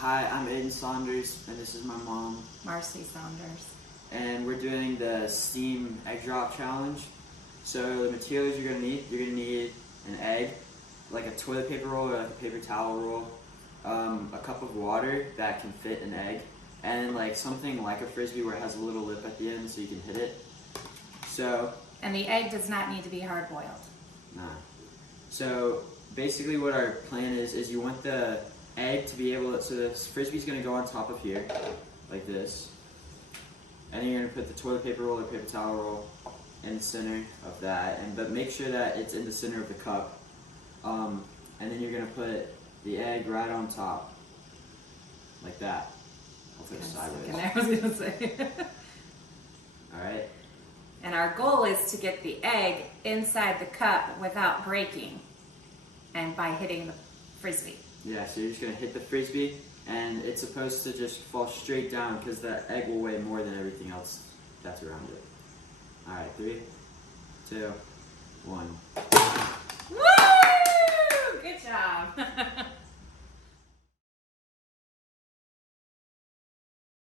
Hi, I'm Aiden Saunders, and this is my mom. Marcy Saunders. And we're doing the S.T.E.A.M egg drop challenge. So the materials you're gonna need an egg, like a toilet paper roll or like a paper towel roll, a cup of water that can fit an egg, and like something like a frisbee where it has a little lip at the end so you can hit it. So. And the egg does not need to be hard boiled. Nah. So basically what our plan is you want the egg to be able to, so the frisbee's gonna go on top of here, like this. And then you're gonna put the toilet paper roll or paper towel roll in the center of that, but make sure that it's in the center of the cup. And then you're gonna put the egg right on top, like that. I'll put it sideways. I was gonna say. All right. And our goal is to get the egg inside the cup without breaking, and by hitting the frisbee. Yeah, so you're just gonna hit the frisbee, and it's supposed to just fall straight down because the egg will weigh more than everything else that's around it. All right, 3, 2, 1.